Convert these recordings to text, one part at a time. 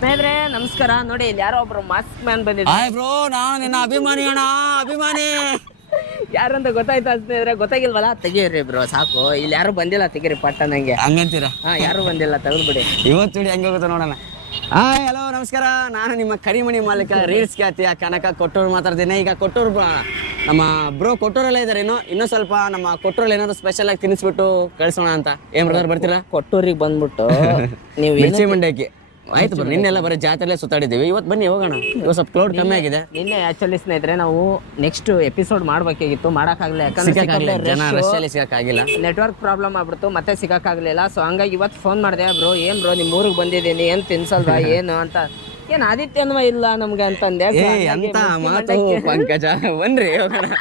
ಸ್ನೇಹಿತರೆ ನಮಸ್ಕಾರ. ನೋಡಿ ಇಲ್ಲಿ ಯಾರೋ ಒಬ್ರು ಮಾಸ್ಕ್ ಮ್ಯಾನ್ ಬಂದಿದ್ದಾರೆ. ಹಾಯ್ ಬ್ರೋ, ನಾನು ನಿನ್ನ ಅಭಿಮಾನಿ ಅಣ್ಣ, ಅಭಿಮಾನಿ. ಯಾರಂತ ಗೊತ್ತಾಯ್ತಾ ಸ್ನೇಹಿತರೆ? ಗೊತ್ತಾಗಿಲ್ವಲ್ಲ? ತೆಗೀರಿ ಬ್ರೋ, ಸಾಕು. ಇಲ್ಲಿ ಯಾರು ಬಂದಿಲ್ಲ, ತೆಗೀರಿ ಪಟ್ಟ ನಂಗೆ. ಹಂಗಂತೀರಾ? ಯಾರು ಬಂದಿಲ್ಲ, ತೆಗೆದ್ಬಿಡಿ. ಇವತ್ತು ಹೆಂಗೆ ಹೋಗುತ್ತೆ ನೋಡೋಣ. ಹಾಯ್ ಹಲೋ ನಮಸ್ಕಾರ, ನಾನು ನಿಮ್ಮ ಕರಿಮಣಿ ಮಾಲೀಕ ರೀಲ್ಸ್ ಖ್ಯಾತಿಯ ಕನಕ ಕೊಟ್ಟೂರು ಮಾತಾಡ್ತೀನಿ. ಈಗ ಕೊಟ್ಟೂರು ನಮ್ಮ ಬ್ರೋ ಕೊಟ್ಟೂರಲ್ಲೇ ಇದ್ದಾರೆ. ಇನ್ನೂ ಸ್ವಲ್ಪ ನಮ್ಮ ಕೊಟ್ಟೂರಲ್ಲಿ ಏನಾದ್ರು ಸ್ಪೆಷಲ್ ಆಗಿ ತಿನ್ನಿಸ್ಬಿಟ್ಟು ಕಳಿಸೋಣ ಅಂತ. ಏನ್ ಬ್ರದರ್, ಬರ್ತೀರಾ? ಕೊಟ್ಟೂರಿಗೆ ಬಂದ್ಬಿಟ್ಟು ನೀವು ಮಿರ್ಚಿ ಮಂಡ್ಯಕ್ಕೆ ಆಯ್ತು ಬ್ರೋ. ನಿನ್ನೆಲ್ಲ ಬರೀ ಜಾತ್ರೆಲ್ಲೇ ಸುತ್ತಾಡಿದ್ದೀವಿ. ಇವತ್ತು ಬನ್ನಿ ಹೋಗೋಣ. ಇವತ್ತು ಸ್ವಲ್ಪ ಕ್ಲೌಡ್ ಕಮ್ಮಿ ಆಗಿದೆ. ನಿನ್ನೆ ಆಕ್ಚುಲಿ ಸ್ನೇಹಿತರೆ ನಾವು ನೆಕ್ಸ್ಟ್ ಎಪಿಸೋಡ್ ಮಾಡ್ಬೇಕಾಗಿತ್ತು, ಮಾಡಕ್ಕಾಗಲಿಲ್ಲ. ಸಿಕ್ಕಾಗಿಲ್ಲ, ಜನ ರಶ್ಯಲ್ಲಿ ಸಿಕ್ಕಾಗಿಲ್ಲ, ನೆಟ್ವರ್ಕ್ ಪ್ರಾಬ್ಲಮ್ ಆಗ್ಬಿಡ್ತು, ಮತ್ತೆ ಸಿಕ್ಕಾಗಲಿಲ್ಲ. ಸೊ ಹಂಗಾಗಿ ಇವತ್ತು ಫೋನ್ ಮಾಡಿದೆ, ಬ್ರೋ ಏನ್ ಬ್ರೋ ನಿಮ್ಮ ಊರಿಗೆ ಬಂದಿದ್ದೀನಿ, ಏನ್ ತಿನ್ಸಲ್ವಾ ಏನು ಅಂತ. ಏನ್ ಆದಿತ್ಯನ್ವ ಇಲ್ಲ ನಮ್ಗೆ ಅಂತಂದೆ. ಅಂತ ಮಾತು ಪಂಕಜ, ಬನ್ರಿ ಹೋಗೋಣ.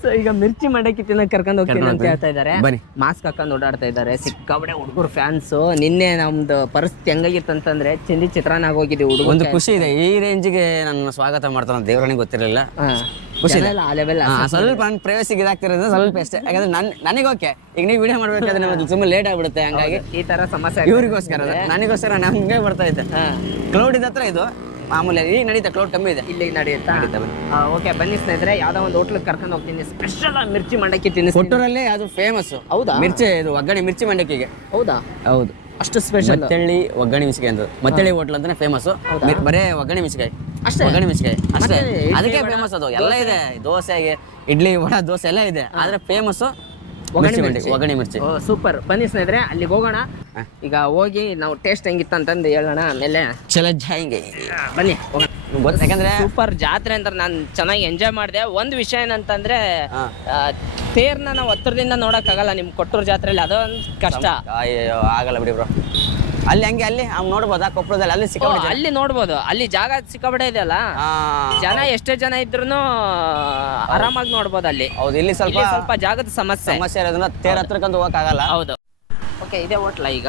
ಸೊ ಈಗ ಮಿರ್ಚಿ ಮಂಡಕ್ಕಿ ತಿನ್ನಕ್ ಕರ್ಕೊಂಡು ಹೋಗ್ತೀನಿ ಅಂತ ಹೇಳ್ತಾ ಇದಾರೆ. ಬನ್ನಿ. ಮಾಸ್ಕ್ ಹಾಕೊಂಡು ಓಡಾಡ್ತಾ ಇದಾರೆ. ಸಿಕ್ಕಾಬಡೆ ಹುಡುಗರು ಫ್ಯಾನ್ಸ್. ನಿನ್ನೆ ನಮ್ದು ಪರಿಸ್ಥಿತಿ ಹೆಂಗಾಗಿತ್ತು ಅಂತಂದ್ರೆ ಚಿಂದಿ ಚಿತ್ರಾನ್ನ ಆಗೋಗಿದೆ ಹುಡುಗ. ಒಂದು ಖುಷಿ ಇದೆ, ಈ ರೇಂಜ್ಗೆ ನನ್ನ ಸ್ವಾಗತ ಮಾಡ್ತಾನೆ ದೇವರನಿಗೆ ಗೊತ್ತಿರಲಿಲ್ಲ. ಖುಷಿ ಇದೆ. ಆ ಲೆವೆಲ್ ಸ್ವಲ್ಪ ನನ್ನ ಪ್ರೈವಸಿಗೆ ಇದಾಗ್ತಿರೋದು ಸ್ವಲ್ಪ ಅಷ್ಟೇ. ಯಾಕಂದ್ರೆ ನನಗೆ ಓಕೆ, ಈಗ ನೀವು ವಿಡಿಯೋ ಮಾಡ್ಬೇಕಾದ್ರೆ ನಮಗೆ ಸುಮ್ಮನೆ ಲೇಟ್ ಆಗ್ಬಿಡುತ್ತೆ. ಹಂಗಾಗಿ ಈ ತರ ಸಮಸ್ಯೆ ಇವ್ರಿಗೋಸ್ಕರ, ನನಗೋಸ್ಕರ ನಮ್ಗೆ ಬರ್ತಾ ಇದೆ. ಕ್ಲೌಡ್ ಇದೆ ಹತ್ರ, ಇದು ಮಾಮೂಲಿ ಈಗ ನಡೀತಾ. ಕ್ಲೌಡ್ ಕಮ್ಮಿ ಇದೆ, ಇಲ್ಲಿ ನಡೆಯುತ್ತಾ? ಓಕೆ ಬನ್ನಿ ಸ್ನೇಹಿತರೆ, ಯಾವ್ದೋ ಒಂದು ಹೋಟ್ಲಿಗೆ ಕರ್ಕೊಂಡು ಹೋಗ್ತೀನಿ. ಸ್ಪೆಷಲ್ ಮಿರ್ಚಿ ಮಂಡಕ್ಕಿ ತಿನ್ನಿಸಿ. ಕೊಟ್ಟೂರಲ್ಲಿ ಅದು ಫೇಮಸ್. ಹೌದಾ? ಮಿರ್ಚಿ, ಇದು ಒಗ್ಗರಣೆ ಮಿರ್ಚಿ ಮಂಡಕ್ಕಿಗೆ. ಹೌದಾ? ಹೌದು, ಅಷ್ಟು ಸ್ಪೆಷಲ್. ಮತ್ತಳ್ಳಿ ಒಗ್ಗರಣೆ ಮಿಸ್ಕಾಯಿ ಅಂತ. ಮತ್ತಳ್ಳಿ ಹೋಟ್ಲ್ ಅಂತಾನೆ ಫೇಮಸ್. ಬರೇ ಒಗ್ಗರಣೆ ಮಿಸ್ಕಾಯಿ ಅಷ್ಟೇ, ಒಗ್ಗರಣೆ ಮಿಸ್ಕಾಯಿ ಅಷ್ಟೇ, ಅದಕ್ಕೆ ಫೇಮಸ್. ಅದು ಎಲ್ಲ ಇದೆ, ದೋಸೆಗೆ ಇಡ್ಲಿ ವಡ ದೋಸೆ ಎಲ್ಲ ಇದೆ, ಆದ್ರೆ ಫೇಮಸ್ ಒಗ್ಗರಣೆ ಮಿರ್ಚಿ. ಸೂಪರ್. ಬನ್ನಿ ಸ್ನೇಹಿತರೆ, ಅಲ್ಲಿಗೆ ಹೋಗೋಣ. ಈಗ ಹೋಗಿ ನಾವು ಟೇಸ್ಟ್ ಹೆಂಗಿತ್ತು ಅಂತಂದು ಹೇಳೋಣ. ಆಮೇಲೆ ಚಲೋ ಜಾಯಿಂಗೆ ಬನ್ನಿ ಹೋಗೋಣ. ಯಾಕಂದ್ರೆ ಸೂಪರ್ ಜಾತ್ರೆ ಅಂತ ನಾನು ಚೆನ್ನಾಗಿ ಎಂಜಾಯ್ ಮಾಡಿದೆ. ಒಂದು ವಿಷಯ ಏನಂತಂದ್ರೆ ತೇರ್ನ ನಾವು ಹತ್ತಿರದಿಂದ ನೋಡಕ್ಕಾಗಲ್ಲ ನಿಮ್ ಕೊಟ್ಟೂರು ಜಾತ್ರೆಯಲ್ಲಿ, ಅದೊಂದು ಕಷ್ಟ. ಆಗಲ್ಲ ಬಿಡಿ ಬ್ರೋ. ಅಲ್ಲಿ ಹಂಗೆ ಅಲ್ಲಿ ನೋಡ್ಬೋದಾ ಕೊಪ್ಪಳದಲ್ಲಿ? ಅಲ್ಲಿ ಸಿಕ್ಕಾಬಿಡಿ, ಅಲ್ಲಿ ನೋಡ್ಬೋದು. ಅಲ್ಲಿ ಜಾಗ ಸಿಕ್ಕಾಬಿಡೆ ಇದೆ ಅಲ್ಲ, ಜನ ಎಷ್ಟೇ ಜನ ಇದ್ರು ಆರಾಮಾಗಿ ನೋಡ್ಬೋದು ಅಲ್ಲಿ. ಹೌದು, ಇಲ್ಲಿ ಸ್ವಲ್ಪ ಜಾಗದ ಸಮಸ್ಯೆ ಇರೋದ್ರಿಂದ ತೇರ್ ಹತ್ರಕ್ಕಂತ ಹೋಗಕ್ಕಾಗಲ್ಲ. ಹೌದು. ಓಕೆ, ಇದೇ ಹೋಟ್ಲ ಈಗ?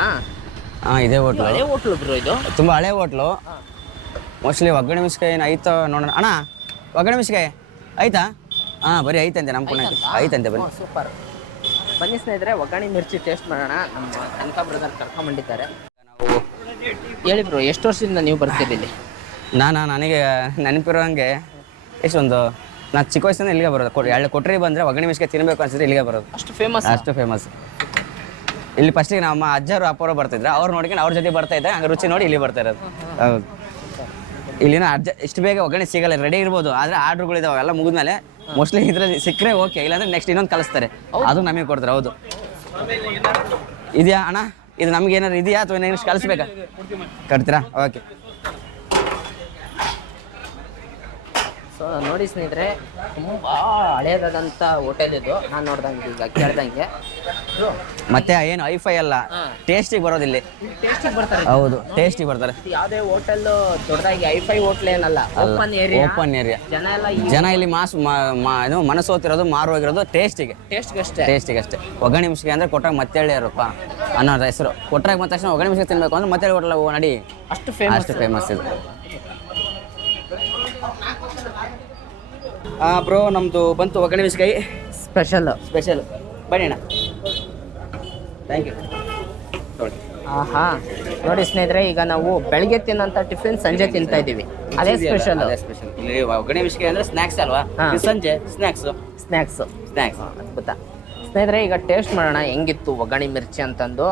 ಇದೇ ಹೋಟ್ಲು. ಹಳೆ ಹೋಟ್ಲು ಬ್ರೋ ಇದು, ತುಂಬಾ ಹಳೆ ಹೋಟ್ಲು. ಮೋಸ್ಟ್ಲಿ ಒಗ್ಗರಣೆ ಮಿಸ್ಕಾಯಿ ಏನು ಐತೋ ನೋಡೋಣ. ಅಣ್ಣ ಒಗ್ಗರಣೆ ಮಿಸ್ಕಾಯಿ ಐತಾ? ಬರೀ ಐತಂತೆ, ನಮ್ಮ ಪುಣ್ಯ ಐತಂತೆ. ಬನ್ನಿ. ಸೂಪರ್. ಬನ್ನಿ ಸ್ನೇಹಿತರೆ, ಒಗ್ಗರಣೆ ಮಿರ್ಚಿ ಟೇಸ್ಟ್ ಮಾಡೋಣ. ನಮ್ಮ ಕನಕ ಬ್ರದರ್ ಕರ್ಕೊಂಡ್ಬಂದಿದ್ದಾರೆ. ನಾವು ಹೇಳಿ ಬ್ರೋ, ಎಷ್ಟು ವರ್ಷದಿಂದ ನೀವು ಬರ್ತೀರಿ ಇಲ್ಲಿ? ನನಗೆ ನೆನಪಿರೋ ಹಂಗೆ ಎಷ್ಟೊಂದು ನಾನು ಚಿಕ್ಕ ವಯಸ್ಸಿಂದ ಇಲ್ಲಿಗೆ ಬರೋದು. ಕೊಟ್ರಿ ಬಂದರೆ ಒಗ್ಗರಣೆ ಮಿಸ್ಕಾಯಿ ತಿನ್ನಬೇಕು ಅನ್ಸಿದ್ರೆ ಇಲ್ಲಿಗೆ ಬರೋದು. ಅಷ್ಟು ಫೇಮಸ್? ಅಷ್ಟು ಫೇಮಸ್. ಇಲ್ಲಿ ಫಸ್ಟಿಗೆ ನಮ್ಮ ಅಜ್ಜರು ಅಪ್ಪರು ಬರ್ತಿದ್ರು, ಅವ್ರು ನೋಡ್ಕೊಂಡು ಅವ್ರ ಜೊತೆ ಬರ್ತಾ ಇದ್ದೆ. ಹಂಗೆ ರುಚಿ ನೋಡಿ ಇಲ್ಲಿ ಬರ್ತಾ ಇರೋದು. ಹೌದು, ಇಲ್ಲಿನ ಇಷ್ಟು ಬೇಗ ಒಗ್ಗರಣೆ ಸಿಗಲ್ಲ, ರೆಡಿ ಇರ್ಬೋದು, ಆದರೆ ಆರ್ಡ್ರುಗಳಿದಾವೆ ಎಲ್ಲ ಮುಗಿದ್ಮೇಲೆ. ಮೋಸ್ಟ್ಲಿ ಇದ್ರಲ್ಲಿ ಸಿಕ್ಕರೆ ಓಕೆ, ಇಲ್ಲಾಂದ್ರೆ ನೆಕ್ಸ್ಟ್ ಇನ್ನೊಂದು ಕಳಿಸ್ತಾರೆ, ಅದು ನಮಗೆ ಕೊಡ್ತಾರೆ. ಹೌದು, ಇದೆಯಾ ಅಣ್ಣ? ಇದು ನಮ್ಗೆ ಏನಾದ್ರು ಇದೆಯಾ ಅಥವಾ ನೆಕ್ಸ್ಟ್ ಕಳಿಸ್ಬೇಕಾ? ಕಟ್ತೀರಾ? ಓಕೆ. ಸೊ ನೋಡಿ ಸ್ನೇಹಿತರೆ, ತುಂಬ ಹಳೇದಾದಂಥ ಹೋಟೆಲ್ ಇದು. ನಾನು ನೋಡ್ದಂಗೆ, ಈಗ ಕೇಳ್ದಂಗೆ ಮತ್ತೆ ಏನು ಐಫೈ ಅಲ್ಲ, ಟೇಸ್ಟಿಗೆ ಬರೋದಿಲ್ಲ. ಟೇಸ್ಟಿಗೆ ಬರ್ತಾರೆ. ಹೌದು, ಟೇಸ್ಟಿಗೆ ಬರ್ತಾರೆ. ಯಾವುದೇ ಹೋಟೆಲ್ ದೊಡ್ಡದಾಗಿ ಐಫೈ ಹೋಟ್ಲ್ ಏನಲ್ಲ, ಓಪನ್ ಏರಿಯಾ. Open area. ಜನ ಇಲ್ಲಿ ಮನಸ್ಸು ಹೋಗ್ತಿರೋದು, ಮಾರು ಹೋಗಿರೋದು ಟೇಸ್ಟಿಗೆ ಅಷ್ಟೇ. ಒಗ್ಗರಣೆ ಮಿಸ್ಕಾಯಿ ಅಂದ್ರೆ ಕೊಟ್ಟಾಗ ಮತ್ತೆ ಹೇಳಿರಪ್ಪ ಅನ್ನೋ ಹೆಸರು. ಕೊಟ್ಟಾಗ ಮತ್ತೆ ತಕ್ಷಣ ಒಗ್ಗರಣೆ ಮಿಸ್ಕಾಯಿ ತಿನ್ಬೇಕು ಅಂದ್ರೆ ಮತ್ತೆ ಹೋಟೆಲ್ ನಡಿ, ಅಷ್ಟು ಫೇಮಸ್ ಇದು. ಬ್ರೋ, ನಮ್ದು ಬಂತು ಒಗ್ಗರಣೆ ಮಿಸ್ಕಾಯಿ ಸ್ಪೆಷಲ್. ಬನ್ನಿ ಅಣ್ಣ, ಥ್ಯಾಂಕ್ ಯು. ನೋಡಿ ಸ್ನೇಹಿತರೆ, ಈಗ ನಾವು ಬೆಳಗ್ಗೆ ತಿನ್ನಂತ ಟಿಫಿನ್ ಸಂಜೆ ತಿಂತಾ ಇದೀವಿ. ಅದೇ ಸ್ಪೆಷಲ್. ಇಲ್ಲಿ ಒಗ್ಗರಣೆ ಮಿಸ್ಕಾಯಿ ಅಂದ್ರೆ ಸ್ನಾಕ್ಸ್ ಅಲ್ವಾ? ಸಂಜೆ ಸ್ನಾಕ್ಸ್. ಗೊತ್ತಾ ಸ್ನೇಹಿತರೆ? ಈಗ ಟೇಸ್ಟ್ ಮಾಡೋಣ ಹೆಂಗಿತ್ತು ಒಗ್ಗರಣೆ ಮಿರ್ಚಿ ಅಂತಂದು.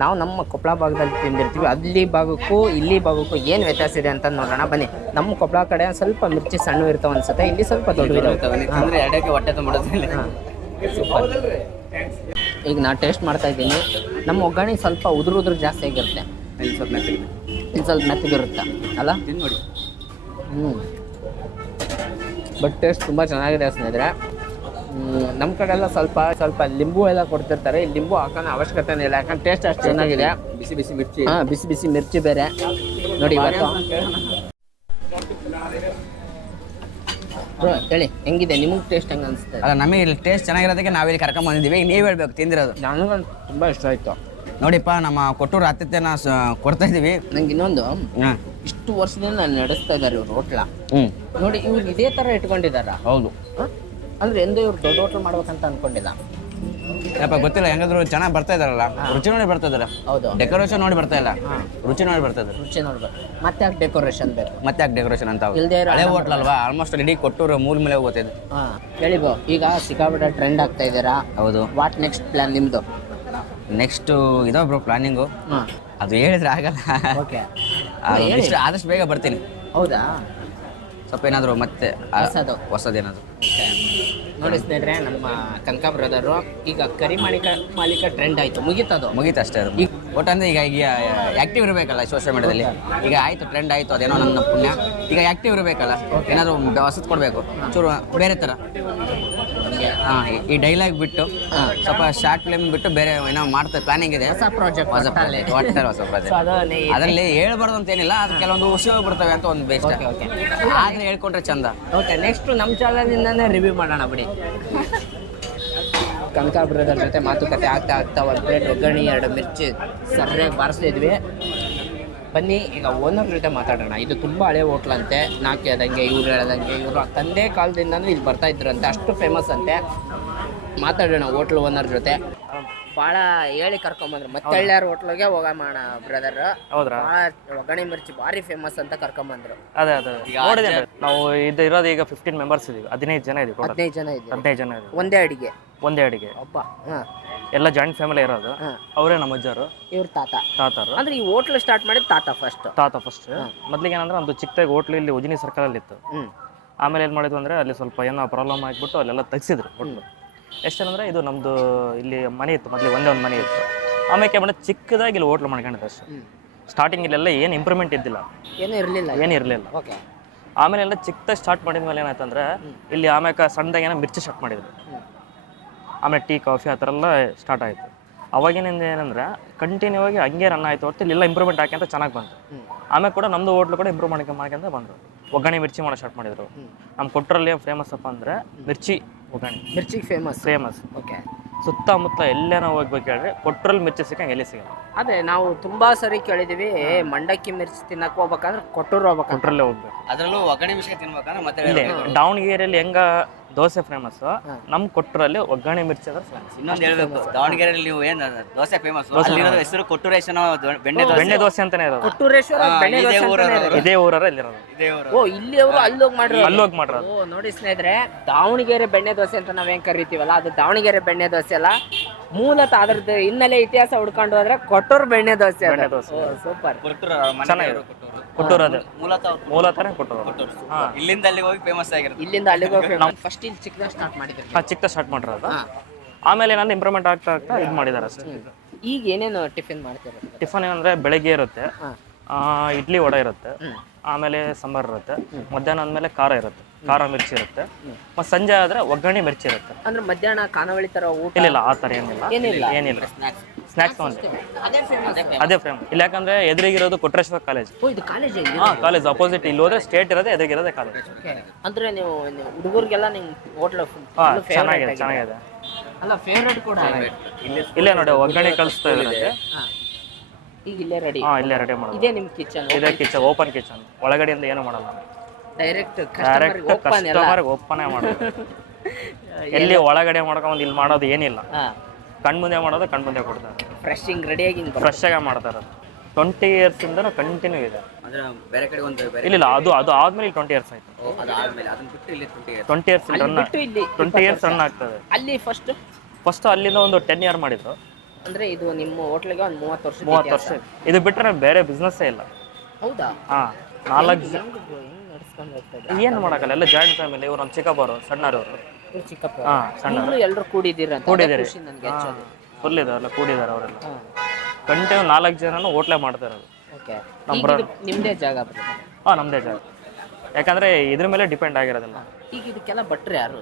ನಾವು ನಮ್ಮ ಕೊಪ್ಪಳ ಭಾಗದಲ್ಲಿ ತಿಂದಿರ್ತೀವಿ, ಅಲ್ಲಿ ಭಾಗಕ್ಕೂ ಇಲ್ಲಿ ಭಾಗಕ್ಕೂ ಏನು ವ್ಯತ್ಯಾಸ ಇದೆ ಅಂತ ನೋಡೋಣ. ಬನ್ನಿ. ನಮ್ಮ ಕೊಪ್ಪಳ ಕಡೆ ಸ್ವಲ್ಪ ಮಿರ್ಚಿ ಸಣ್ಣ ಇರ್ತಾವೆ ಅನ್ಸುತ್ತೆ, ಇಲ್ಲಿ ಸ್ವಲ್ಪ ದೊಡ್ಡವಿದಾವೆ. ಎರಡಕ್ಕೆ ಹೊಟ್ಟೆ ತುಂಬಿಡುತ್ತೆ. ಈಗ ನಾ ಟೇಸ್ಟ್ ಮಾಡ್ತಾ ಇದ್ದೀನಿ. ನಮ್ಮ ಒಗ್ಗರಣೆ ಸ್ವಲ್ಪ ಉದುರು ಜಾಸ್ತಿ ಆಗಿರುತ್ತೆ, ಇಲ್ಲಿ ಸ್ವಲ್ಪ ಮೆತ್ತಗಿರುತ್ತೆ ಅಲ್ಲ? ನೋಡಿ. ಬಟ್ ಟೇಸ್ಟ್ ತುಂಬ ಚೆನ್ನಾಗಿದೆ ಸ್ನೇಹಿತರೆ. ನಮ್ಮ ಕಡೆ ಎಲ್ಲ ಸ್ವಲ್ಪ ಲಿಂಬು ಎಲ್ಲ ಕೊಡ್ತಿರ್ತಾರೆ, ಇಲ್ಲಿ ಲಿಂಬು ಹಾಕೋಣ ಅವಶ್ಯಕತೆನೇ ಇಲ್ಲ, ಯಾಕಂದ್ರೆ ಟೇಸ್ಟ್ ಅಷ್ಟು ಚೆನ್ನಾಗಿದೆ. ಬಿಸಿ ಮಿರ್ಚಿ. ಬಿಸಿ ಮಿರ್ಚಿ ಬೇರೆ ನೋಡಿ. ಬ್ರೋ ಹೇಳಿ, ಹೆಂಗಿದೆ ನಿಮಗೆ ಟೇಸ್ಟ್? ಹೆಂಗೆ ಅನಿಸುತ್ತೆ? ಅಲ್ಲ, ನಮಗೆ ಇಲ್ಲಿ ಟೇಸ್ಟ್ ಚೆನ್ನಾಗಿರೋದಕ್ಕೆ ನಾವಿಲ್ಲಿ ಕರ್ಕೊಂಡು ಬಂದಿದ್ದೀವಿ. ನೀವು ಹೇಳ್ಬೇಕು ತಿಂದಿರೋದು. ನನಗೂ ತುಂಬ ಇಷ್ಟ ಆಯಿತು. ನೋಡಿಪ್ಪ, ನಮ್ಮ ಕೊಟ್ಟೂರು ಆತಿಥ್ಯನ ಕೊಡ್ತಾ ಇದ್ದೀವಿ. ನಂಗೆ ಇನ್ನೊಂದು, ಇಷ್ಟು ವರ್ಷದಿಂದ ನಾನು ನಡೆಸ್ತಾ ಇದ್ದಾರೆ ಇವ್ರು ಹೋಟ್ಲ. ನೋಡಿ, ಇವ್ರು ಇದೇ ಥರ ಇಟ್ಕೊಂಡಿದ್ದಾರ. ಹೌದು, ಅಂದ್ರೆ ಎಂದೂ ಇವ್ರು ದೊಡ್ಡ ಹೋಟ್ಲ್ ಮಾಡ್ಬೇಕಂತ ಅನ್ಕೊಂಡಿಲ್ಲ. ಯಪ್ಪ ಗೊತ್ತಿಲ್ಲ, ಹೆಂಗಾದ್ರು ಚೆನ್ನಾಗಿ ಬರ್ತಾ ಇದಾರಲ್ಲ, ರುಚಿ ನೋಡಿ ಬರ್ತಾ ಇದಾರೆ. ಹೌದು, ಡೆಕೋರೇಷನ್ ನೋಡಿ ಬರ್ತಾ ಇಲ್ಲ, ರುಚಿ ನೋಡಿ ಬರ್ತಾ ಇದ್ದಾರೆ. ರುಚಿ ನೋಡ್ಬೇಕು. ಮತ್ತೆ ಯಾಕೆ ಡೆಕೋರೇಷನ್ ಬೇಕು? ಮತ್ತೆ ಯಾಕೆ ಡೆಕೋರೇಷನ್ ಅಂತ ಇಲ್ದೇ ಇರೋ ಹಳೆ ಹೋಟ್ಲ್ ಅಲ್ವಾ, ಆಲ್ಮೋಸ್ಟ್ ಇಡೀ ಕೊಟ್ಟೂರು ಮೂಲ ಮೇಲೆ ಹೋಗುತ್ತೆ. ಹಾಂ ಹೇಳಿ ಬ್ರೋ, ಈಗ ಸಿಕ್ಕಾಪಟ್ಟೆ ಟ್ರೆಂಡ್ ಆಗ್ತಾ ಇದ್ದೀರಾ. ಹೌದು. ವಾಟ್ ನೆಕ್ಸ್ಟ್ ಪ್ಲಾನ್ ನಿಮ್ಮದು? ನೆಕ್ಸ್ಟ್ ಇದಾವ ಬ್ರೋ ಪ್ಲಾನಿಂಗು, ಹಾಂ ಅದು ಹೇಳಿದ್ರೆ ಆಗಲ್ಲ. ಓಕೆ. ಆದಷ್ಟು ಬೇಗ ಬರ್ತೀನಿ. ಹೌದಾ? ಸ್ವಲ್ಪ ಏನಾದರೂ ಮತ್ತೆ ಹೊಸದೇನಾದ್ರು. ನೋಡಿ ಸ್ನೇಹಿತರೆ, ನಮ್ಮ ಕನಕ ಬ್ರದರು ಈಗ ಕರಿ ಮಾಲೀಕ ಟ್ರೆಂಡ್ ಆಯಿತು, ಮುಗೀತು ಅಷ್ಟೇ. ಅದು ಒಟ್ಟು ಅಂದರೆ ಈಗ ಆ್ಯಕ್ಟಿವ್ ಇರಬೇಕಲ್ಲ ಸೋಷಿಯಲ್ ಮೀಡಿಯಾದಲ್ಲಿ. ಈಗ ಆಯಿತು, ಟ್ರೆಂಡ್ ಆಯಿತು, ಅದೇನೋ ನನ್ನ ಪುಣ್ಯ. ಈಗ ಆ್ಯಕ್ಟಿವ್ ಇರಬೇಕಲ್ಲ, ಏನಾದರೂ ಹೊಸದು ಕೊಡಬೇಕು, ಚೂರು ಬೇರೆ ಥರ. ಹಾಂ, ಈ ಡೈಲಾಗ್ ಬಿಟ್ಟು ಸ್ವಲ್ಪ ಶಾರ್ಟ್ ಫಿಲ್ಮ್ ಬಿಟ್ಟು ಬೇರೆ ಏನೋ ಮಾಡ್ತಾ ಪ್ಲಾನಿಂಗ್ ಇದೆ. ಹೊಸ ಪ್ರಾಜೆಕ್ಟ್. ಹೊಸ ಪ್ರಾಜೆಕ್ಟ್ ಅದರಲ್ಲಿ ಹೇಳ್ಬಾರ್ದು ಅಂತ ಏನಿಲ್ಲ, ಅದು ಕೆಲವೊಂದು ಉಸಿರು ಬಿಡ್ತವೆ ಅಂತ ಒಂದು ಬೇಸ್ಟ್. ಓಕೆ ಆದರೆ ಹೇಳ್ಕೊಂಡ್ರೆ ಚಂದ. ಓಕೆ, ನೆಕ್ಸ್ಟ್ ನಮ್ಮ ಚಾನಲಿಂದಾನೇ ರಿವ್ಯೂ ಮಾಡೋಣ ಬಿಡಿ. ಕನಕ ಬ್ರದರ್ ಜೊತೆ ಮಾತುಕತೆ ಆಗ್ತಾ ಒಂದು ಪ್ಲೇಟ್ ಒಗ್ಗರಣೆ, 2 ಮಿರ್ಚಿ ಸರ್ಯಾಗಿ ಬಾರಿಸ್ತಿದ್ವಿ. ಬನ್ನಿ ಈಗ ಓನರ್ ಜೊತೆ ಮಾತಾಡೋಣ. ಇದು ತುಂಬ ಹಳೆ ಹೋಟ್ಲ್ ಅಂತೆ, ನಾಲ್ಕು ಹೇಳ್ದಂಗೆ ಇವ್ರು ಹೇಳ್ದಂಗೆ, ಇವರು ತಂದೆ ಕಾಲದಿಂದನೂ ಇಲ್ಲಿ ಬರ್ತಾ ಇದ್ರಂತೆ, ಅಷ್ಟು ಫೇಮಸ್ ಅಂತೆ. ಮಾತಾಡೋಣ ಹೋಟ್ಲ್ ಓನರ್ ಜೊತೆ. ಭಾಳ ಹೇಳಿ ಕರ್ಕೊಂಬಂದ್ರು, ಮತ್ತೆ ಎಳ್ಳ್ಯಾರ ಹೋಟ್ಲಿಗೆ ಹೋಗಮ್ಮ ಬ್ರದರ್. ಹೌದ್ರಾ? ಒಗ್ಗರಣೆ ಮಿರ್ಚಿ ಭಾರಿ ಫೇಮಸ್ ಅಂತ ಕರ್ಕೊಂಬಂದ್ರು. ಅದೇ ನೋಡಿದೆ ನಾವು. ಇದು ಇರೋದು ಈಗ 15 ಮೆಂಬರ್ಸ್ ಇದೀವಿ, 15 ಜನ ಇದೀವಿ. 15 ಜನ ಇದೆ. 15 ಜನ ಇದೀವಿ. ಒಂದೇ ಅಡಿಗೆ ಅಪ್ಪ. ಹಾಂ, ಎಲ್ಲ ಜಾಯಿಂಟ್ ಫ್ಯಾಮಿಲಿ ಇರೋದು. ಅವರೇ ನಮ್ಮ ಅಜ್ಜರು, ಇವ್ರ ತಾತಾರು. ಅಂದ್ರೆ ಈ ಹೋಟ್ಲ್ ಸ್ಟಾರ್ಟ್ ಮಾಡಿದ ತಾತ ಫಸ್ಟ್. ಮೊದ್ಲಿಗೆ ಏನಂದ್ರೆ ಒಂದು ಚಿಕ್ಕದಾಗಿ ಹೋಟ್ಲು ಇಲ್ಲಿ ಉಜಿನಿ ಸರ್ಕಲ್ ಅಲ್ಲಿ ಇತ್ತು. ಆಮೇಲೆ ಏನ್ ಮಾಡಿದ್ವು ಅಂದ್ರೆ ಅಲ್ಲಿ ಸ್ವಲ್ಪ ಏನೋ ಪ್ರಾಬ್ಲಮ್ ಆಗಿಬಿಟ್ಟು ಅಲ್ಲೆಲ್ಲ ತೆಗ್ಸಿದ್ರು ಹೋಟ್ಲು. ಎಷ್ಟಂದ್ರೆ ಇದು ನಮ್ದು ಇಲ್ಲಿ ಮನೆ ಇತ್ತು, ಮೊದಲು ಒಂದೇ ಒಂದು ಮನೆ ಇತ್ತು. ಆಮೇಲೆ ಮಾಡಿ ಚಿಕ್ಕದಾಗಿ ಇಲ್ಲಿ ಹೋಟ್ಲು ಮಾಡ್ಕೊಂಡಿದ್ದೆ ಅಷ್ಟೇ. ಸ್ಟಾರ್ಟಿಂಗ್ ಇಲ್ಲೆಲ್ಲ ಏನು ಇಂಪ್ರೂವ್ಮೆಂಟ್ ಇದ್ದಿಲ್ಲ, ಏನಿರಲಿಲ್ಲ. ಆಮೇಲೆ ಎಲ್ಲ ಚಿಕ್ಕದಾಗಿ ಸ್ಟಾರ್ಟ್ ಮಾಡಿದ್ಮೇಲೆ ಏನಾಯ್ತಂದ್ರೆ ಇಲ್ಲಿ ಆಮೇಲೆ ಸಣ್ಣದಾಗಿ ಏನೋ ಮಿರ್ಚಿ ಸ್ಟಾರ್ಟ್ ಮಾಡಿದ್ರು. ಆಮೇಲೆ ಟೀ ಕಾಫಿ ಆ ಥರ ಎಲ್ಲ ಸ್ಟಾರ್ಟ್ ಆಯಿತು. ಅವಾಗಿನಿಂದ ಏನಂದ್ರೆ ಕಂಟಿನ್ಯೂ ಆಗಿ ಹಂಗೆ ರನ್ ಆಯಿತು ಹೊರತು ಇಲ್ಲೆಲ್ಲ ಇಂಪ್ರೂವ್ಮೆಂಟ್ ಹಾಕಿ ಅಂತ ಚೆನ್ನಾಗಿ ಬಂತು. ಆಮೇಲೆ ಕೂಡ ನಮ್ಮದು ಹೋಟ್ಲು ಕೂಡ ಇಂಪ್ರೂವ್ ಮಾಡ್ಕೊಂತ ಬಂದರು. ಒಗ್ಗರಣೆ ಮಿರ್ಚಿ ಮಾಡೋ ಸ್ಟಾರ್ಟ್ ಮಾಡಿದರು. ನಮ್ಮ ಕೊಟ್ಟರಲ್ಲಿ ಫೇಮಸ್ ಅಪ್ಪ ಅಂದರೆ ಮಿರ್ಚಿ ಒಗ್ಗರಣೆ. ಮಿರ್ಚಿಗೆ ಫೇಮಸ್. ಓಕೆ. ಸುತ್ತಮುತ್ತ ಎಲ್ಲೇ ನಾವು ಹೋಗ್ಬೇಕು ಹೇಳಿದ್ರೆ ಕೊಟ್ಟರಲ್ಲಿ ಮಿರ್ಚಿ ಸಿಕ್ಕಂಗೆ ಎಲ್ಲಿ ಸಿಗಲ್ಲ. ಅದೇ ನಾವು ತುಂಬಾ ಸರಿ ಕೇಳಿದೀವಿ, ಮಂಡಕ್ಕಿ ಮಿರ್ಚಿ ತಿನ್ನಕ್ಕೆ ಹೋಗ್ಬೇಕಂದ್ರೆ ಕೊಟ್ಟೂರು ಕೊಟ್ಟರಲ್ಲೇ ಹೋಗ್ಬೇಕು. ಅದರಲ್ಲೂ ಒಗ್ಗರಣೆ ಮಿರ್ಚಿ ತಿನ್ಬೇಕಂದ್ರೆ ಮತ್ತೆ ಇಲ್ಲಿ ದಾವಣಗೆರೆಯಲ್ಲಿ ಹೆಂಗ ದೋಸೆ ಫೇಮಸ್, ನಮ್ಮ ಕೊಟ್ಟರಲ್ಲಿ ಒಗ್ಗರಣೆ ಮಿರ್ಚಿ ಅಂದ್ರೆ ಫೇಮಸ್. ಇನ್ನೊಂದು ಹೇಳ್ಬೇಕು, ದಾವಣಗೆರೆಯಲ್ಲಿ ನೀವು ಏನು ದೋಸೆ ಫೇಮಸ್, ಅಲ್ಲಿರೋದು ಹೆಸರು ಕೊಟ್ಟೂರೇಶನ ಬೆಣ್ಣೆ ದೋಸೆ ಅಂತಾನೆ ಇರೋದು. ಕೊಟ್ಟೂರೇಶ್ವರ ಇದೇ ಊರರ ಇಲ್ಲಿರೋದು. ಓ, ಇಲ್ಲಿ ಅವರು ಅಲ್ಲಿ ಹೋಗಿ ಮಾಡಿರೋದು. ಓ ನೋಡಿ ಸ್ನೇಹಿತರೆ, ದಾವಣಗೆರೆ ಬೆಣ್ಣೆ ದೋಸೆ ಅಂತ ನಾವೇನ್ ಕರಿತೀವಲ್ಲ, ಅದು ದಾವಣಗೆರೆ ಬೆಣ್ಣೆ ದೋಸೆ ಅಲ್ಲ. ಮೂಲತಃ ಅದ್ರದ್ದು ಹಿನ್ನೆಲೆ ಇತಿಹಾಸ ಹುಡ್ಕೊಂಡು ಹೋದ್ರೆ ಕೊಟ್ಟೂರು ಬೆಣ್ಣೆ ದೋಸೆ. ಸೂಪರ್. ಚೆನ್ನಾಗಿದೆ ಕೊಟ್ಟೂರು. ಅದು ಮೂಲತಃ ಕೊಟ್ಟೂರು. ಇಲ್ಲಿಂದ ಅಲ್ಲಿಗೆ ಹೋಗಿ ಫೇಮಸ್ ಆಗಿರುತ್ತೆ. ಇಲ್ಲಿಂದ ಅಲ್ಲಿಗೆ ಹೋಗಿ ಫಸ್ಟ್ ಇಲ್ಲಿ ಚಿಕ್ಕದಾಗ ಸ್ಟಾರ್ಟ್ ಮಾಡಿದ್ರು. ಚಿಕ್ಕ ಸ್ಟಾರ್ಟ್ ಮಾಡಿರೋದು. ಆಮೇಲೆ ಏನಂದ್ರೆ ಇಂಪ್ರೂವ್ಮೆಂಟ್ ಆಗ್ತಾ ಇದು ಮಾಡಿದ್ದಾರೆ ಅಷ್ಟೇ. ಈಗ ಏನೇನು ಟಿಫಿನ್ ಮಾಡ್ತೀರಾ? ಟಿಫನ್ ಏನಂದ್ರೆ ಬೆಳಗ್ಗೆ ಇರುತ್ತೆ, ಇಡ್ಲಿ ವಡೆ ಇರುತ್ತೆ, ಆಮೇಲೆ ಸಾಂಬಾರ್ ಇರುತ್ತೆ, ಮಧ್ಯಾಹ್ನ ಆದ್ಮೇಲೆ ಖಾರ ಇರುತ್ತೆ, ಖಾರ ಮಿರ್ಚಿ ಇರುತ್ತೆ, ಮತ್ತೆ ಸಂಜೆ ಆದ್ರೆ ಒಗ್ಗರಣೆ ಮಿರ್ಚಿ ಇರುತ್ತೆ. ಅಂದ್ರೆ ಮಧ್ಯಾಹ್ನ ಖಾನಾವಳಿ ತರ ಊಟ ಇಲ್ಲ, ಆ ತರ ಏನಿಲ್ಲ. ಸ್ನಾಕ್ಸ್ ಅದೇ ಫ್ರೇಮ್ ಇಲ್ಲ. ಯಾಕಂದ್ರೆ ಎದುರಿಗಿರೋದು ಕೊಟ್ರೇಶ್ವರ ಕಾಲೇಜ್. College opposite. ಇಲ್ಲಿ ಹೋದ್ರೆ ಸ್ಟೇಟ್ ಇರೋದೇ, ಎದುರಿಗಿರೋದೇ ಕಾಲೇಜ್. ಅಂದ್ರೆ ನೀವು ಹುಡುಗರಿಗೆಲ್ಲ ನಿಮ್ ಹೋಟ್ಲ್ ಚೆನ್ನಾಗಿದೆ. ಅಲ್ಲ, ಫೇವರೇಟ್ ಕೂಡ ಇಲ್ಲೇ ನೋಡಿ ಒಗ್ಗರಣೆ ಕಳಿಸ್ತಾ ಇದ್ದಾರೆ. ಈಗ ಇಲ್ಲೇ ರೆಡಿ ಮಾಡೋದು. ಇದೇ ನಿಮ್ ಕಿಚನ್? ಇದೇ ಕಿಚನ್, ಓಪನ್ ಕಿಚನ್. ಒಳಗಡೆಯಿಂದ ಏನು ಮಾಡಲ್ಲ, ಡೈರೆಕ್ಟ್ ಕಸ್ಟಮರ್ ಓಪನ್ ಮಾಡೋದು. ಎಲ್ಲಿ ಒಳಗಡೆ ಮಾಡ್ಕೊಂಡು ಇಲ್ಲಿ ಮಾಡೋದು ಏನಿಲ್ಲ. ಕಣ್ಮುಂದೆ ಮಾಡೋದು, ಕಣ್ಮುಂದೆ ಕೊಡ್ತಾರೆ. ಫ್ರೆಶ್ ಆಗಿ ಮಾಡ್ತಾರೆ. 20 years ಇಂದ ಕಂಟಿನ್ಯೂ ಇದೆ. ಬೇರೆ ಕಡೆ ಇಲ್ಲ, ಅದು ಆದ್ಮೇಲೆ 20 years ಆಯ್ತು. 20 years ರನ್ ಆಗ್ತದೆ. ಅಲ್ಲಿ ಫಸ್ಟ್ ಅಲ್ಲಿಂದ ಒಂದು 10 year ಮಾಡಿದ್ರು. ಅಂದ್ರೆ ಇದು ನಿಮ್ಮ ಹೋಟ್ಲಿಗೆ ಒಂದು 30 ವರ್ಷ. ಇದು ಬಿಟ್ಟರೆ ಬೇರೆ ಬಿಸ್ನೆಸ್ಸೇ ಇಲ್ಲ. ಹೌದಾ? 4 ಜನ ಏನು ಮಾಡಕ್ಕಲ್ಲ. ಎಲ್ಲ ಜಾಯಿಂಟ್ ಫ್ಯಾಮಿಲಿ. ಇವ್ರು ನಮ್ಮ ಚಿಕ್ಕಪ್ಪರು, ಸಣ್ಣರವರು. ಎಲ್ಲರೂ ಕೂಡಿದ್ದೀರಿ. ಫುಲ್ ಇದೆ, ಎಲ್ಲ ಕೂಡಿದ್ದಾರೆ ಅವರೆಲ್ಲ. ಕಂಟಿನ್ಯೂ 4 ಜನನು ಹೋಟ್ಲೆ ಮಾಡ್ತಾ ಇರೋದು. ನಿಮ್ದೇ ಜಾಗ? ನಮ್ದೇ ಜಾಗ. ಯಾಕಂದ್ರೆ ಇದ್ರ ಮೇಲೆ ಡಿಪೆಂಡ್ ಆಗಿರೋದಿಲ್ಲ. ಈಗ ಇದಕ್ಕೆಲ್ಲ ಭಟ್ರು ಯಾರು?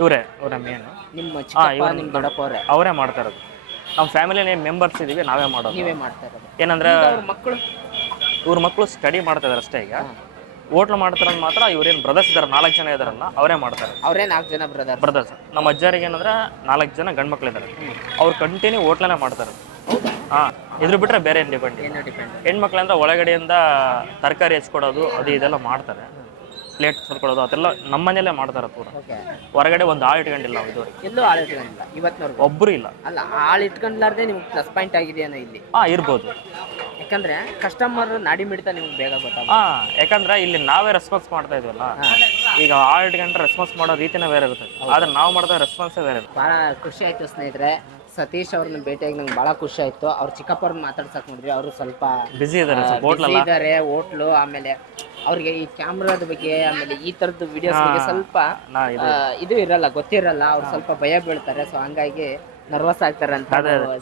ಇವರೇ ಮೇನ್. ನಿಮ್ಮ ಚಿಕ್ಕಪ್ಪ, ನಿಮ್ಮ ದೊಡ್ಡಪ್ಪ ಅವರೇ ಮಾಡ್ತಾ ಇರೋದು. ನಮ್ಮ ಫ್ಯಾಮಿಲಿ ಮೆಂಬರ್ಸ್ ಇದೀವಿ, ನಾವೇ ಮಾಡೋದು. ನೀವೇ ಮಾಡ್ತಾ ಇರೋದು? ಏನಂದ್ರೆ ಇವ್ರ ಮಕ್ಕಳು ಸ್ಟಡಿ ಮಾಡ್ತಾ ಇದಾರೆ ಅಷ್ಟೇ. ಈಗ ಹೋಟ್ಲು ಮಾಡ್ತಾರೆ ಮಾತ್ರ. ಇವ್ರೇನು ಬ್ರದರ್ಸ್ ಇದಾರೆ, 4 ಜನ ಇದಾರಲ್ಲ, ಅವರೇ ಮಾಡ್ತಾರೆ. ಅವರೇ 4 ಜನ ಬ್ರದರ್ಸ್. ನಮ್ಮ ಅಜ್ಜರಿಗೆ ಏನಂದ್ರೆ 4 ಜನ ಗಂಡು ಮಕ್ಳು ಇದ್ದಾರೆ. ಅವ್ರು ಕಂಟಿನ್ಯೂ ಹೋಟ್ಲನೇ ಮಾಡ್ತಾರೆ. ಇದ್ರ ಬಿಟ್ರೆ ಬೇರೆ ಏನು ಡಿಪೆಂಡ್. ಹೆಣ್ಮಕ್ಳು ಅಂದ್ರೆ ಒಳಗಡೆಯಿಂದ ತರಕಾರಿ ಹೆಚ್ಕೊಡೋದು, ಅದು ಇದೆಲ್ಲ ಮಾಡ್ತಾರೆ. ಪ್ಲೇಟ್ ಸರ್ಕೊಳ್ಳೋದು ಅದೆಲ್ಲ ನಮ್ಮ ಮನೆಯಲ್ಲೇ ಮಾಡ್ತಾರೆ ಪೂರ. ಓಕೆ. ಹೊರಗಡೆ ಒಂದು ಆಳು ಇಟ್ಕೊಂಡಿಲ್ಲ ನಾವು ಇದುವರೆಗೆ. ಎಲ್ಲೂ ಆಳು ಇಟ್ಕೊಂಡಿಲ್ಲ ಇವತ್ತಿನವ್ರಿಗೆ. ಒಬ್ಬರು ಇಲ್ಲ. ಅಲ್ಲ, ಆಳು ಇಟ್ಕೊಂಡ್ಲಾರ್ದೆ ನಿಮ್ಗೆ ಪ್ಲಸ್ ಪಾಯಿಂಟ್ ಆಗಿದೆಯೇನೋ ಇಲ್ಲಿ. ಇರ್ಬೋದು. ಯಾಕಂದ್ರೆ ಕಸ್ಟಮರ್ ನಾಡಿ ಮಿಡಿತ ನಿಮ್ಗೆ ಬೇಗ ಗೊತ್ತಾಗ. ಯಾಕಂದ್ರೆ ಇಲ್ಲಿ ನಾವೇ ರೆಸ್ಪಾನ್ಸ್ ಮಾಡ್ತಾ ಇದೀವಲ್ಲ. ಈಗ ಆಳು ಇಟ್ಕೊಂಡ್ರೆ ರೆಸ್ಪಾನ್ಸ್ ಮಾಡೋ ರೀತಿನೇ ಬೇರೆ ಇರುತ್ತೆ, ಆದ್ರೆ ನಾವು ಮಾಡಿದ ರೆಸ್ಪಾನ್ಸೇ ಬೇರೆ ಇರುತ್ತೆ. ಭಾಳ ಖುಷಿ ಆಯ್ತು ಸ್ನೇಹಿತರೆ. ಸತೀಶ್ ಅವ್ರನ್ನ ಭೇಟಿಯಾಗಿ ನಂಗೆ ಭಾಳ ಖುಷಿ ಆಯ್ತು. ಅವ್ರ ಚಿಕ್ಕಪ್ಪವ್ರನ್ನ ಮಾತಾಡ್ಸಕ್ ನೋಡಿದ್ರಿ, ಅವರು ಸ್ವಲ್ಪ ಬಿಸಿ ಇದಾರೆ busy ಇದ್ದಾರೆ. ಹೋಟ್ಲು, ಆಮೇಲೆ ಅವ್ರಿಗೆ ಈ ಕ್ಯಾಮ್ರಾದ ಬಗ್ಗೆ, ಆಮೇಲೆ ಈ ತರದ್ದು ವಿಡಿಯೋಸ್ ಬಗ್ಗೆ ಸ್ವಲ್ಪ ಇದು ಇರಲ್ಲ, ಗೊತ್ತಿರಲ್ಲ. ಅವ್ರು ಸ್ವಲ್ಪ ಭಯ ಬೀಳ್ತಾರೆ. ಸೊ ಹಂಗಾಗಿ ನರ್ವಸ್ ಆಗ್ತಾರೆ ಅಂತ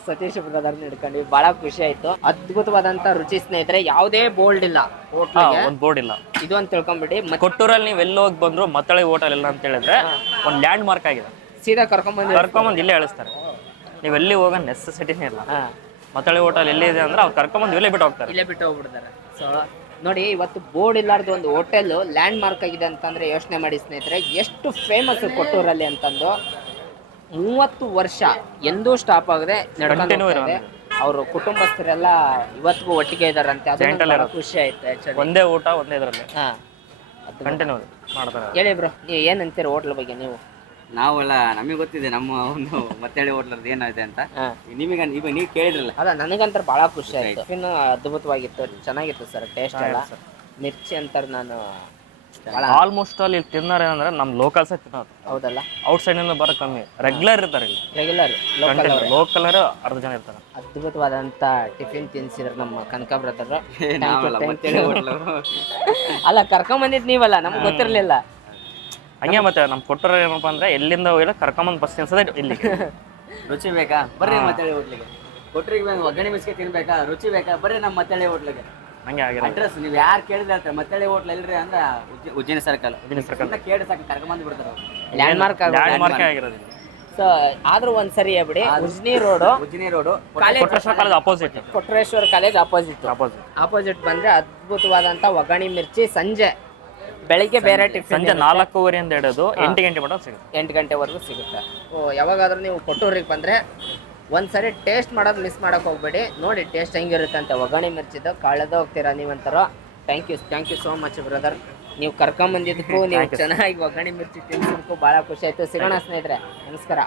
ಸತೀಶ್ ಬ್ರದರ್ನ ಹಿಡ್ಕೊಂಡು ಬಹಳ ಖುಷಿ ಆಯ್ತು. ಅದ್ಭುತವಾದಂತ ರುಚಿ ಸ್ನೇಹಿತರೆ. ಯಾವುದೇ ಬೋಲ್ಡ್ ಇಲ್ಲ ಹೋಟ್ಲಿಗೆ, ಒಂದು ಬೋರ್ಡ್ ಇಲ್ಲ. ಇದು ಅಂತ ತಿಳ್ಕೊಂಬಿಡಿ. ಕೊಟ್ಟೂರಲ್ಲಿ ನೀವು ಎಲ್ಲಿ ಹೋಗಿ ಬಂದ್ರು ಮತ್ತಳಿ ಹೋಟೆಲ್ ಇಲ್ಲ ಅಂತ ಹೇಳಿದ್ರೆ ಒಂದು ಲ್ಯಾಂಡ್ ಮಾರ್ಕ್ ಆಗಿದೆ. ಸೀದಾ ಕರ್ಕೊಂಬಂದು ಇಲ್ಲೇ ಹೇಳಿಸ್ತಾರೆ. ನೀವು ಎಲ್ಲಿ ಹೋಗೋ ನೆಸೆಸಿಟಿನೇ ಇಲ್ಲ. ಮತ್ತಳಿ ಹೋಟೆಲ್ ಎಲ್ಲಿ ಇದೆ ಅಂದ್ರೆ ಅವ್ರು ಕರ್ಕೊಂಬಂದು ಇಲ್ಲೇ ಬಿಟ್ಟು ಹೋಗ್ತಾರೆ, ಇಲ್ಲೇ ಬಿಟ್ಟು ಹೋಗ್ಬಿಡ್ತಾರೆ. ಸೊ ನೋಡಿ, ಇವತ್ತು ಬೋರ್ಡ್ ಇಲ್ಲಾರ್ದು ಒಂದು ಹೋಟೆಲ್ ಲ್ಯಾಂಡ್ ಮಾರ್ಕ್ ಆಗಿದೆ ಅಂತಂದ್ರೆ ಯೋಚನೆ ಮಾಡಿ ಸ್ನೇಹಿತರೆ, ಎಷ್ಟು ಫೇಮಸ್ ಕೊಟ್ಟೂರಲ್ಲಿ ಅಂತಂದು. 30 ವರ್ಷ ಎಂದೂ ಸ್ಟಾಪ್ ಆಗದೆ ನಡ್ಕೊಂಡು ಇದೆ. ಅವರು ಕುಟುಂಬಸ್ಥರೆಲ್ಲ ಇವತ್ತಿಗೂ ಒಟ್ಟಿಗೆ ಇದಾರಂತೆ. ಅದು ಖುಷಿ ಆಯ್ತು ಆಕ್ಚುಲಿ. ಒಂದೇ ಊಟ ಒಂದೇ ಇದರಲ್ಲಿ ಕಂಟಿನ್ಯೂ ಮಾಡ್ತಾರೆ. ಹೇಳಿ ಬ್ರೋ, ನೀವು ಏನಂತೀರಿ ಹೋಟ್ಲ್ ಬಗ್ಗೆ? ನೀವು ನಾವೆಲ್ಲ ನಮಗೆ ಗೊತ್ತಿದೆ ನಮ್ಮ ಒಂದು ಮತ್ತೇಳಿ ಹೋಟ್ಲರ್ದು ಏನಿದೆ ಅಂತ. ನಿಮಗೆ ಈಗ ನೀವು ಕೇಳಿದ್ರಲ್ಲ, ಅಲ್ಲ, ನನಗಂತರ ಭಾಳ ಖುಷಿ ಆಯ್ತು. ಇನ್ನು ಅದ್ಭುತವಾಗಿತ್ತು, ಚೆನ್ನಾಗಿತ್ತು ಸರ್. ಟೇಸ್ಟ್ ಎಲ್ಲ ಮಿರ್ಚಿ ಅಂತಾರೆ. ನಾನು ಆಲ್ಮೋಸ್ಟ್ ಅಲ್ಲಿ ತಿನ್ನೋರು ಏನಂದ್ರೆ ನಮ್ಮ ಲೋಕಲ್ಸ್ ತಿನ್ನೋದು. ಹೌದಲ್ಲ, ಔಟ್ ಸೈಡ್ ನಿಂದ ಬರೋ ಕಮ್ಮಿ. ರೆಗ್ಯುಲರ್ ಇರ್ತಾರೆ ಇಲ್ಲಿ. ರೆಗ್ಯುಲರ್ ಲೋಕಲ್ ಅರ್ಧ ಜನ ಇರ್ತಾರೆ. ಅದ್ಭುತವಾದಂತ ಟಿಫಿನ್ ತಿನ್ಸಿದ್ರು ನಮ್ಮ ಕನಕ ಬ್ರದರ್. ಅಲ್ಲ, ಕರ್ಕೊಂಬಂದಿದ್ ನೀವಲ್ಲ, ನಮ್ಗೆ ಗೊತ್ತಿರ್ಲಿಲ್ಲ. ಹಂಗೆ ಮತ್ತೆ ನಮ್ ಕೊಟ್ಟರು ಏನಪ್ಪಾ ಅಂದ್ರೆ ಎಲ್ಲಿಂದ ಹೋಗಿಲ್ಲ ಕರ್ಕೊಂಬಂದ್ ಬಸ್ ತಿನ್ಸೋದೇ ಇಲ್ಲಿ. ರುಚಿ ಬೇಕಾ ಬರ್ರಿ ಮತ್ತಳಿ ಹೋಟ್ಲಿಗೆ. ಕೊಟ್ಟರಿಗೆ ಒಗ್ಗರಣೆ ಮಿಸ್ಕೆ ತಿನ್ಬೇಕಾ, ರುಚಿ ಬೇಕಾ ಬರ್ರಿ ನಮ್ಮ ಮತ್ತಳಿ ಹೋಟ್ಲಿಗೆ. ಹಂಗೆ ಆಗಿರೋ ಅಡ್ರೆಸ್ ನೀವು ಯಾರು ಕೇಳಿದ್ರೆ ಮತ್ತಳಿ ಹೋಟ್ಲ್ ಎಲ್ರಿ ಅಂದ್ರೆ ಉಜ್ಜಿನಿ ಸರ್ಕಲ್. ಕೇಳಿ ಸಾಕು ಕರ್ಕೊಂಬಂದ್ ಬಿಡ್ತಾರೆ. ಲ್ಯಾಂಡ್ ಮಾರ್ಕ್ ಆಗಿರೋದು. ಸೊ ಆದ್ರೂ ಒಂದ್ಸರಿ ಹೇಳ್ಬಿಡಿ, Ujjini road college opposite, Kottureshwara college opposite ಬಂದ್ರೆ ಅದ್ಭುತವಾದಂತ ಒಗ್ಗರಣೆ ಮಿರ್ಚಿ. ಸಂಜೆ ಬೆಳಿಗ್ಗೆ ಬೇರೆ ಟಿಫಿನ್, ಸಂಜೆ 4:15 ಹಿಡಿದು 8 ಗಂಟೆ ಮಟ್ಟ ಸಿಗುತ್ತೆ. 8 ಗಂಟೆವರೆಗೂ ಸಿಗುತ್ತೆ. ಯಾವಾಗಾದ್ರೂ ನೀವು ಕೊಟ್ಟೂರಿಗೆ ಬಂದರೆ ಒಂದ್ಸರಿ ಟೇಸ್ಟ್ ಮಾಡೋದು ಮಿಸ್ ಮಾಡೋಕೆ ಹೋಗ್ಬೇಡಿ. ನೋಡಿ ಟೇಸ್ಟ್ ಹೆಂಗಿರುತ್ತೆ ಅಂತ. ಒಗ್ಗರಣೆ ಮಿರ್ಚಿದ್ದು ಕಳೆದ ಹೋಗ್ತೀರಾ ನೀವಂತಾರ. Thank you so much brother. ನೀವು ಕರ್ಕೊಂಬಂದಿದ್ದಕ್ಕೂ, ನೀವು ಚೆನ್ನಾಗಿ ಒಗ್ಗರಣೆ ಮಿರ್ಚಿ ತಿನ್ಸೋದಕ್ಕೂ ಭಾಳ ಖುಷಿ ಆಯಿತು. ಸಿಗೋಣ ಸ್ನೇಹಿತರೆ, ನಮಸ್ಕಾರ.